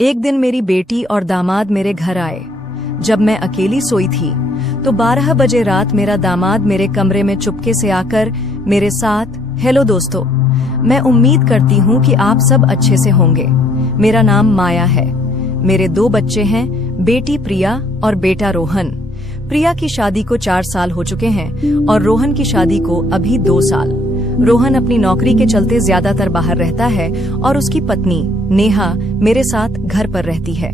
एक दिन मेरी बेटी और दामाद मेरे घर आए। जब मैं अकेली सोई थी तो 12 बजे रात मेरा दामाद मेरे कमरे में चुपके से आकर मेरे साथ, हेलो दोस्तों, मैं उम्मीद करती हूँ कि आप सब अच्छे से होंगे। मेरा नाम माया है। मेरे 2 बच्चे हैं, बेटी प्रिया और बेटा रोहन। प्रिया की शादी को 4 साल हो चुके हैं और रोहन की शादी को अभी 2 साल। रोहन अपनी नौकरी के चलते ज्यादातर बाहर रहता है और उसकी पत्नी नेहा मेरे साथ घर पर रहती है।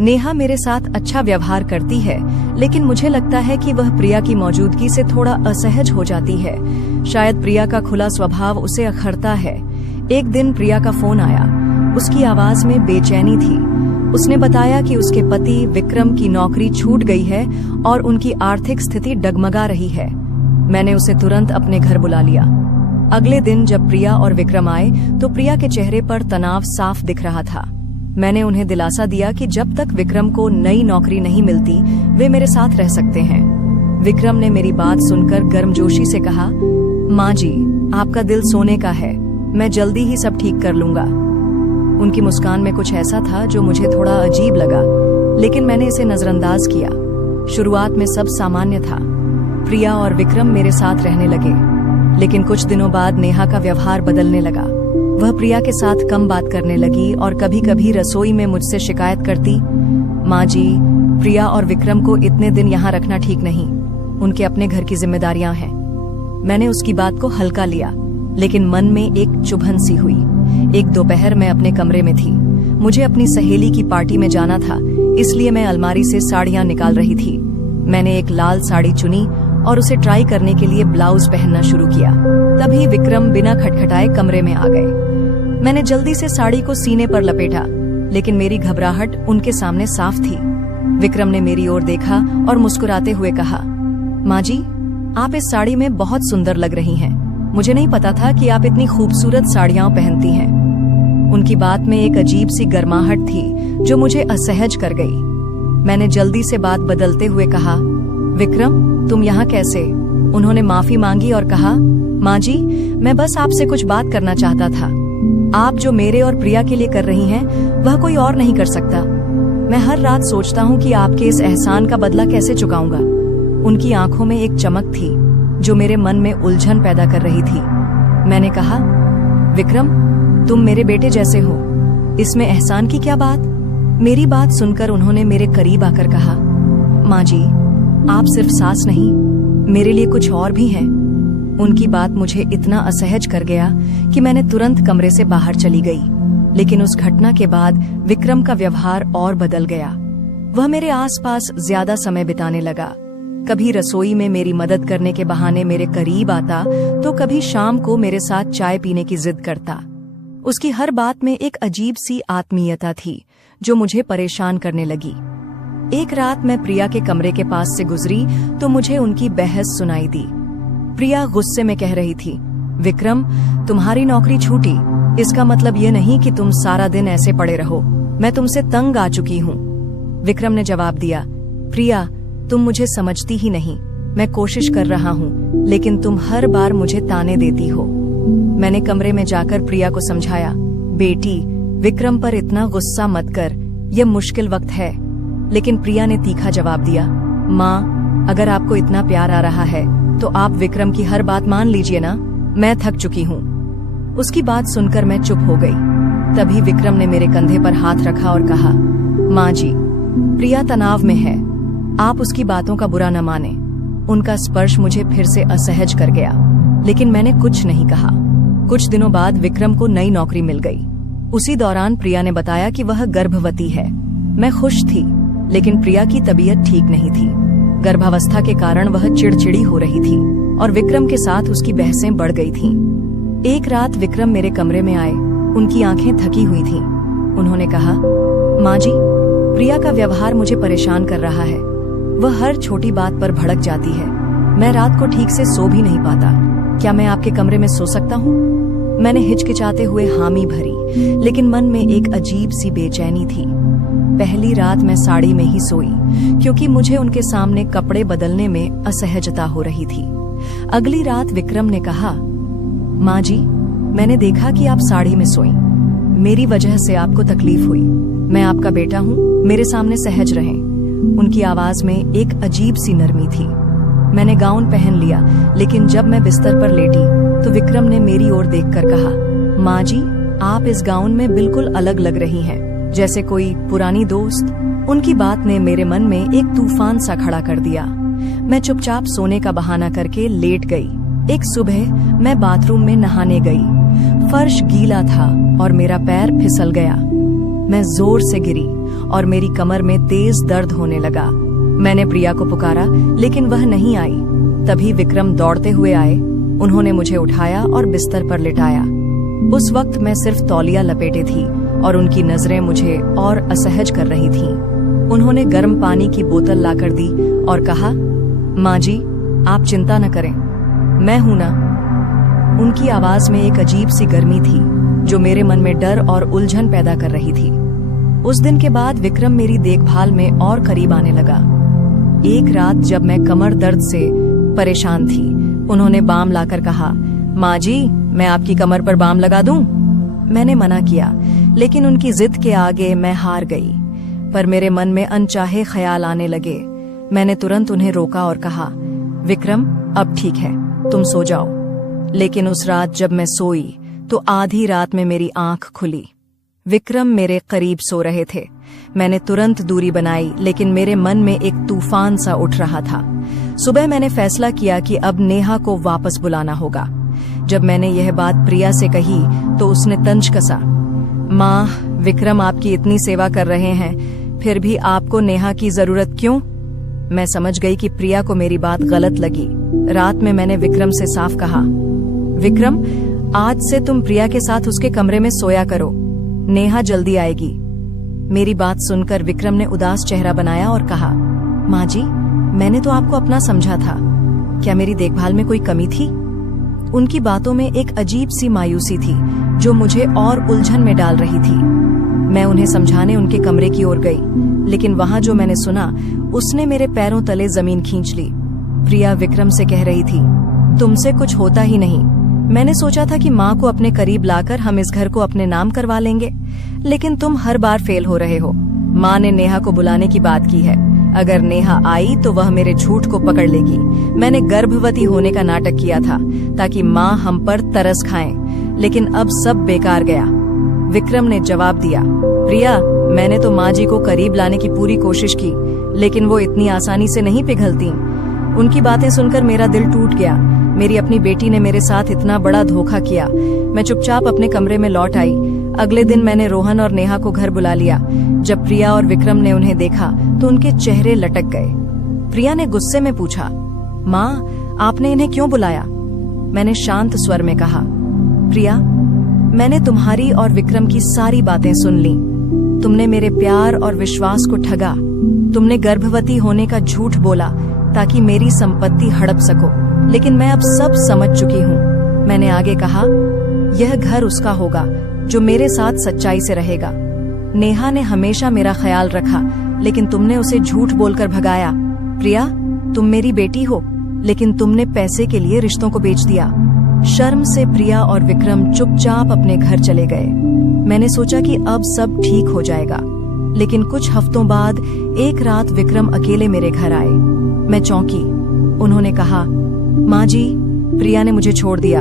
नेहा मेरे साथ अच्छा व्यवहार करती है, लेकिन मुझे लगता है कि वह प्रिया की मौजूदगी से थोड़ा असहज हो जाती है। शायद प्रिया का खुला स्वभाव उसे अखरता है। एक दिन प्रिया का फोन आया। उसकी आवाज में बेचैनी थी। उसने बताया कि उसके पति विक्रम की नौकरी छूट गई है और उनकी आर्थिक स्थिति डगमगा रही है। मैंने उसे तुरंत अपने घर बुला लिया। अगले दिन जब प्रिया और विक्रम आए तो प्रिया के चेहरे पर तनाव साफ दिख रहा था। मैंने उन्हें दिलासा दिया कि जब तक विक्रम को नई नौकरी नहीं मिलती वे मेरे साथ रह सकते हैं। विक्रम ने मेरी बात सुनकर गर्मजोशी से कहा, माँ जी, आपका दिल सोने का है, मैं जल्दी ही सब ठीक कर लूंगा। उनकी मुस्कान में कुछ ऐसा था जो मुझे थोड़ा अजीब लगा, लेकिन मैंने इसे नजरअंदाज किया। शुरुआत में सब सामान्य था। प्रिया और विक्रम मेरे साथ रहने लगे, लेकिन कुछ दिनों बाद नेहा का व्यवहार बदलने लगा। वह प्रिया के साथ कम बात करने लगी और कभी कभी रसोई में मुझसे शिकायत करती, माँ जी, प्रिया और विक्रम को इतने दिन यहाँ रखना ठीक नहीं, उनके अपने घर की जिम्मेदारियां हैं। मैंने उसकी बात को हल्का लिया, लेकिन मन में एक चुभन सी हुई। एक दोपहर मैं अपने कमरे में थी। मुझे अपनी सहेली की पार्टी में जाना था, इसलिए मैं अलमारी से साड़ियां निकाल रही थी। मैंने एक लाल साड़ी चुनी और उसे ट्राई करने के लिए ब्लाउज पहनना शुरू किया। तभी विक्रम बिना खटखटाए कमरे में आ गए। मैंने जल्दी से साड़ी को सीने पर लपेटा, लेकिन मेरी घबराहट उनके सामने साफ थी। विक्रम ने मेरी ओर देखा और मुस्कुराते हुए कहा, माँ जी, आप इस साड़ी में बहुत सुंदर लग रही हैं। मुझे नहीं पता था कि आप इतनी खूबसूरत साड़ियां पहनती हैं। उनकी बात में एक अजीब सी गर्माहट थी जो मुझे असहज कर गई। मैंने जल्दी से बात बदलते हुए कहा, विक्रम, तुम यहाँ कैसे? उन्होंने माफी मांगी और कहा, माँ जी, मैं बस आपसे कुछ बात करना चाहता था। आप जो मेरे और प्रिया के लिए कर रही हैं, वह कोई और नहीं कर सकता। मैं हर रात सोचता हूँ कि आपके इस एहसान का बदला कैसे चुकाऊंगा। उनकी आंखों में एक चमक थी जो मेरे मन में उलझन पैदा कर रही थी। मैंने कहा, विक्रम, तुम मेरे बेटे जैसे हो, इसमें एहसान की क्या बात? मेरी बात सुनकर उन्होंने मेरे करीब आकर कहा, माँ जी, आप सिर्फ सास नहीं, मेरे लिए कुछ और भी हैं। उनकी बात मुझे इतना असहज कर गया कि मैंने तुरंत कमरे से बाहर चली गई। लेकिन उस घटना के बाद विक्रम का व्यवहार और बदल गया। वह मेरे आसपास ज्यादा समय बिताने लगा। कभी रसोई में मेरी मदद करने के बहाने मेरे करीब आता तो कभी शाम को मेरे साथ चाय पीने की जिद करता। उसकी हर बात में एक अजीब सी आत्मीयता थी जो मुझे परेशान करने लगी। एक रात मैं प्रिया के कमरे के पास से गुजरी तो मुझे उनकी बहस सुनाई दी। प्रिया गुस्से में कह रही थी, विक्रम, तुम्हारी नौकरी छूटी, इसका मतलब ये नहीं कि तुम सारा दिन ऐसे पड़े रहो। मैं तुमसे तंग आ चुकी हूँ। विक्रम ने जवाब दिया, प्रिया, तुम मुझे समझती ही नहीं। मैं कोशिश कर रहा हूँ, लेकिन तुम हर बार मुझे ताने देती हो। मैंने कमरे में जाकर प्रिया को समझाया, बेटी, विक्रम पर इतना गुस्सा मत कर, यह मुश्किल वक्त है। लेकिन प्रिया ने तीखा जवाब दिया, माँ, अगर आपको इतना प्यार आ रहा है तो आप विक्रम की हर बात मान लीजिए ना, मैं थक चुकी हूँ। उसकी बात सुनकर मैं चुप हो गई। तभी विक्रम ने मेरे कंधे पर हाथ रखा और कहा, माँ जी, प्रिया तनाव में है, आप उसकी बातों का बुरा न माने। उनका स्पर्श मुझे फिर से असहज कर गया, लेकिन मैंने कुछ नहीं कहा। कुछ दिनों बाद विक्रम को नई नौकरी मिल गई। उसी दौरान प्रिया ने बताया कि वह गर्भवती है। मैं खुश थी, लेकिन प्रिया की तबीयत ठीक नहीं थी। गर्भावस्था के कारण वह चिड़चिड़ी हो रही थी और विक्रम के साथ उसकी बहसें बढ़ गई थीं। एक रात विक्रम मेरे कमरे में आए। उनकी आंखें थकी हुई थीं। उन्होंने कहा, माँ जी, प्रिया का व्यवहार मुझे परेशान कर रहा है। वह हर छोटी बात पर भड़क जाती है। मैं रात को ठीक से सो भी नहीं पाता। क्या मैं आपके कमरे में सो सकता हूँ? मैंने हिचकिचाते हुए हामी भरी, लेकिन मन में एक अजीब सी बेचैनी थी। पहली रात मैं साड़ी में ही सोई, क्योंकि मुझे उनके सामने कपड़े बदलने में असहजता हो रही थी। अगली रात विक्रम ने कहा, माँ जी, मैंने देखा कि आप साड़ी में सोईं। मेरी वजह से आपको तकलीफ हुई। मैं आपका बेटा हूँ, मेरे सामने सहज रहें। उनकी आवाज में एक अजीब सी नरमी थी। मैंने गाउन पहन लिया, लेकिन जब मैं बिस्तर पर लेटी तो विक्रम ने मेरी ओर देखकर कहा, माँ जी, आप इस गाउन में बिल्कुल अलग लग रही हैं, जैसे कोई पुरानी दोस्त। उनकी बात ने मेरे मन में एक तूफान सा खड़ा कर दिया। मैं चुपचाप सोने का बहाना करके लेट गई। एक सुबह मैं बाथरूम में नहाने गई। फर्श गीला था और मेरा पैर फिसल गया। मैं जोर से गिरी और मेरी कमर में तेज दर्द होने लगा। मैंने प्रिया को पुकारा, लेकिन वह नहीं आई। तभी विक्रम दौड़ते हुए आए। उन्होंने मुझे उठाया और बिस्तर पर लिटाया। उस वक्त मैं सिर्फ तौलिया लपेटे थी और उनकी नजरें मुझे और असहज कर रही थीं। उन्होंने गर्म पानी की बोतल लाकर दी और कहा, माँ जी, आप चिंता न करें, मैं हूं ना। उनकी आवाज में एक अजीब सी गर्मी थी जो मेरे मन में डर और उलझन पैदा कर रही थी। उस दिन के बाद विक्रम मेरी देखभाल में और करीब आने लगा। एक रात जब मैं कमर दर्द से परेशान थी, उन्होंने बाम लाकर कहा, माँ जी, मैं आपकी कमर पर बाम लगा दूं? मैंने मना किया, लेकिन उनकी जिद के आगे मैं हार गई। पर मेरे मन में अनचाहे ख्याल आने लगे। मैंने तुरंत उन्हें रोका और कहा, विक्रम, अब ठीक है, तुम सो जाओ। लेकिन उस रात जब मैं सोई तो आधी रात में मेरी आंख खुली। विक्रम मेरे करीब सो रहे थे। मैंने तुरंत दूरी बनाई, लेकिन मेरे मन में एक तूफान सा उठ रहा था। सुबह मैंने फैसला किया कि अब नेहा को वापस बुलाना होगा। जब मैंने यह बात प्रिया से कही तो उसने तंज कसा, माँ, विक्रम आपकी इतनी सेवा कर रहे हैं, फिर भी आपको नेहा की जरूरत क्यों? मैं समझ गई कि प्रिया को मेरी बात गलत लगी। रात में मैंने विक्रम से साफ कहा, विक्रम, आज से तुम प्रिया के साथ उसके कमरे में सोया करो, नेहा जल्दी आएगी। मेरी बात सुनकर विक्रम ने उदास चेहरा बनाया और कहा, माँ जी, मैंने तो आपको अपना समझा था, क्या मेरी देखभाल में कोई कमी थी? उनकी बातों में एक अजीब सी मायूसी थी जो मुझे और उलझन में डाल रही थी। मैं उन्हें समझाने उनके कमरे की ओर गई, लेकिन वहां जो मैंने सुना उसने मेरे पैरों तले जमीन खींच ली। प्रिया विक्रम से कह रही थी, तुमसे कुछ होता ही नहीं। मैंने सोचा था कि माँ को अपने करीब लाकर हम इस घर को अपने नाम करवा लेंगे, लेकिन तुम हर बार फेल हो रहे हो। माँ ने नेहा को बुलाने की बात की है। अगर नेहा आई तो वह मेरे झूठ को पकड़ लेगी। मैंने गर्भवती होने का नाटक किया था ताकि माँ हम पर तरस खाएं, लेकिन अब सब बेकार गया। विक्रम ने जवाब दिया, प्रिया, मैंने तो माँ जी को करीब लाने की पूरी कोशिश की, लेकिन वो इतनी आसानी से नहीं पिघलती। उनकी बातें सुनकर मेरा दिल टूट गया। मेरी अपनी बेटी ने मेरे साथ इतना बड़ा धोखा किया। मैं चुपचाप अपने कमरे में लौट आई। अगले दिन मैंने रोहन और नेहा को घर बुला लिया। जब प्रिया और विक्रम ने उन्हें देखा तो उनके चेहरे लटक गए। प्रिया ने गुस्से में पूछा, माँ, आपने इन्हें क्यों बुलाया? मैंने शांत स्वर में कहा, प्रिया, मैंने तुम्हारी और विक्रम की सारी बातें सुन ली। तुमने मेरे प्यार और विश्वास को ठगा। तुमने गर्भवती होने का झूठ बोला ताकि मेरी संपत्ति हड़प सको, लेकिन मैं अब सब समझ चुकी हूँ। मैंने आगे कहा, यह घर उसका होगा जो मेरे साथ सच्चाई से रहेगा। नेहा ने हमेशा मेरा ख्याल रखा, लेकिन तुमने उसे झूठ बोलकर भगाया। प्रिया, तुम मेरी बेटी हो, लेकिन तुमने पैसे के लिए रिश्तों को बेच दिया। शर्म से प्रिया और विक्रम चुपचाप अपने घर चले गए। मैंने सोचा कि अब सब ठीक हो जाएगा, लेकिन कुछ हफ्तों बाद एक रात विक्रम अकेले मेरे घर आए। मैं चौंकी। उन्होंने कहा, माँ जी, प्रिया ने मुझे छोड़ दिया।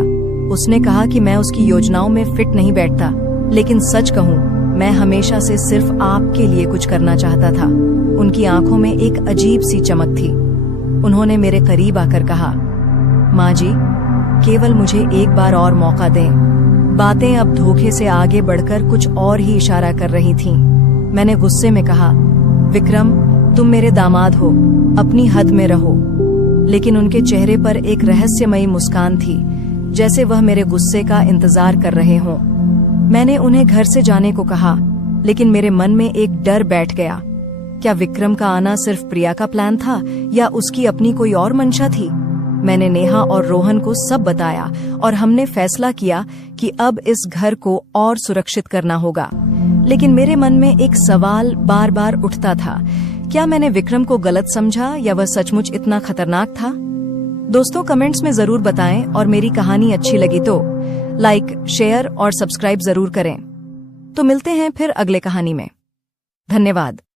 उसने कहा कि मैं उसकी योजनाओं में फिट नहीं बैठता, लेकिन सच कहूँ, मैं हमेशा से सिर्फ आपके लिए कुछ करना चाहता था। उनकी आंखों में एक अजीब सी चमक थी। उन्होंने मेरे करीब आकर कहा, माँ जी, केवल मुझे एक बार और मौका दें। बातें अब धोखे से आगे बढ़कर कुछ और ही इशारा कर रही थीं। मैंने गुस्से में कहा, विक्रम, तुम मेरे दामाद हो, अपनी हद में रहो। लेकिन उनके चेहरे पर एक रहस्यमयी मुस्कान थी, जैसे वह मेरे गुस्से का इंतजार कर रहे हों। मैंने उन्हें घर से जाने को कहा, लेकिन मेरे मन में एक डर बैठ गया। क्या विक्रम का आना सिर्फ प्रिया का प्लान था या उसकी अपनी कोई और मंशा थी? मैंने नेहा और रोहन को सब बताया और हमने फैसला किया कि अब इस घर को और सुरक्षित करना होगा। लेकिन मेरे मन में एक सवाल बार बार उठता था, क्या मैंने विक्रम को गलत समझा या वह सचमुच इतना खतरनाक था? दोस्तों, कमेंट्स में जरूर बताएं और मेरी कहानी अच्छी लगी तो लाइक, शेयर और सब्सक्राइब जरूर करें। तो मिलते हैं फिर अगले कहानी में। धन्यवाद।